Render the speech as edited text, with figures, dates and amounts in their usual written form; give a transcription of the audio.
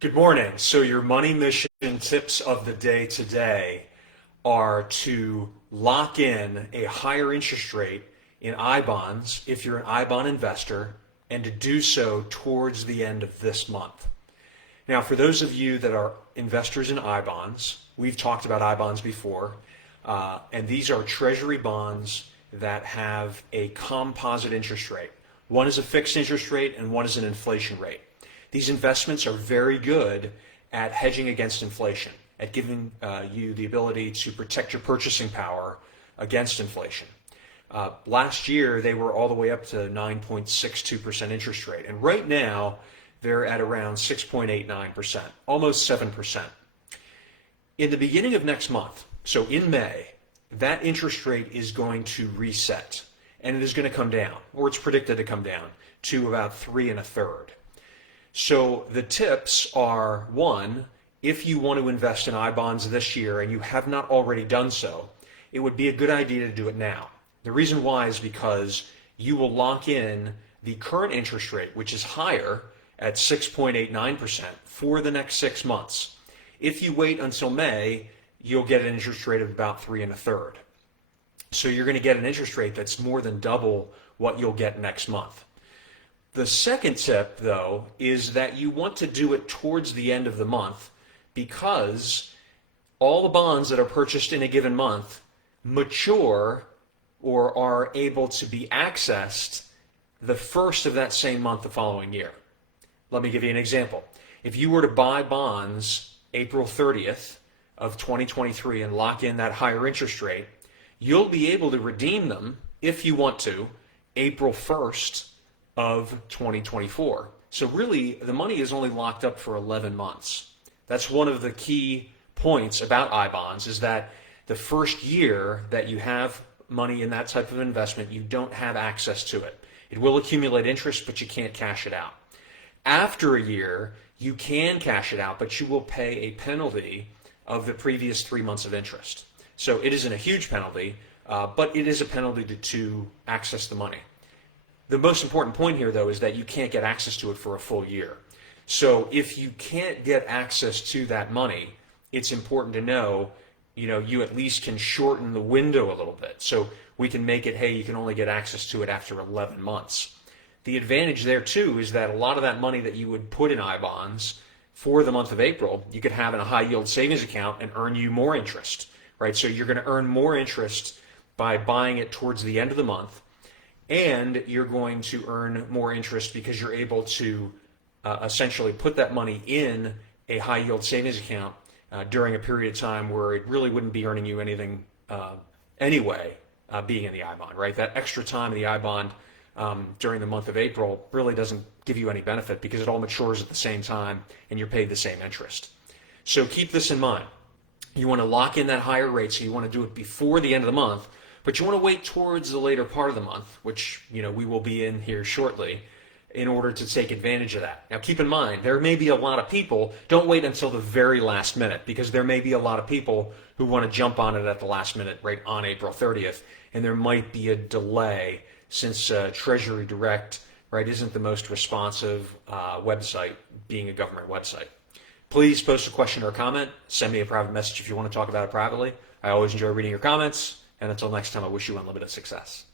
Good morning. So your money mission tips of the day today are to lock in a higher interest rate in I bonds if you're an I bond investor, and to do so towards the end of this month. Now, for those of you that are investors in I bonds, we've talked about I bonds before, and these are treasury bonds that have a composite interest rate. One is a fixed interest rate and one is an inflation rate. These investments are very good at hedging against inflation, at giving you the ability to protect your purchasing power against inflation. Last year, they were all the way up to 9.62% interest rate. And right now, they're at around 6.89%, almost 7%. In the beginning of next month, so in May, that interest rate is going to reset. And it is going to come down, or it's predicted to come down, to about 3 1/3. So the tips are, one, if you want to invest in I bonds this year and you have not already done so, it would be a good idea to do it now. The reason why is because you will lock in the current interest rate, which is higher at 6.89% for the next 6 months. If you wait until May, you'll get an interest rate of about 3 1/3. So you're going to get an interest rate that's more than double what you'll get next month. The second tip, though, is that you want to do it towards the end of the month, because all the bonds that are purchased in a given month mature or are able to be accessed the first of that same month the following year. Let me give you an example. If you were to buy bonds April 30th of 2023 and lock in that higher interest rate, you'll be able to redeem them, if you want to, April 1st of 2024. So really, the money is only locked up for 11 months. That's one of the key points about I bonds, is that the first year that you have money in that type of investment, you don't have access to it. It will accumulate interest, but you can't cash it out. After a year, you can cash it out, but you will pay a penalty of the previous 3 months of interest. So it isn't a huge penalty, but it is a penalty to access the money. The most important point here, though, is that you can't get access to it for a full year. So if you can't get access to that money, it's important to know, you at least can shorten the window a little bit. So we can make it, hey, you can only get access to it after 11 months. The advantage there, too, is that a lot of that money that you would put in I bonds for the month of April, you could have in a high yield savings account and earn you more interest, right? So you're going to earn more interest by buying it towards the end of the month. And you're going to earn more interest because you're able to essentially put that money in a high yield savings account during a period of time where it really wouldn't be earning you anything anyway, being in the I bond, right? That extra time in the I bond during the month of April really doesn't give you any benefit because it all matures at the same time and you're paid the same interest. So keep this in mind. You want to lock in that higher rate, so you want to do it before the end of the month. But you want to wait towards the later part of the month, which we will be in here shortly, in order to take advantage of that. Now keep in mind, there may be a lot of people, don't wait until the very last minute, because there may be a lot of people who want to jump on it at the last minute right on April 30th, and there might be a delay since Treasury Direct, right, isn't the most responsive website, being a government website. Please post a question or a comment. Send me a private message if you want to talk about it privately. I always enjoy reading your comments. And until next time, I wish you unlimited success.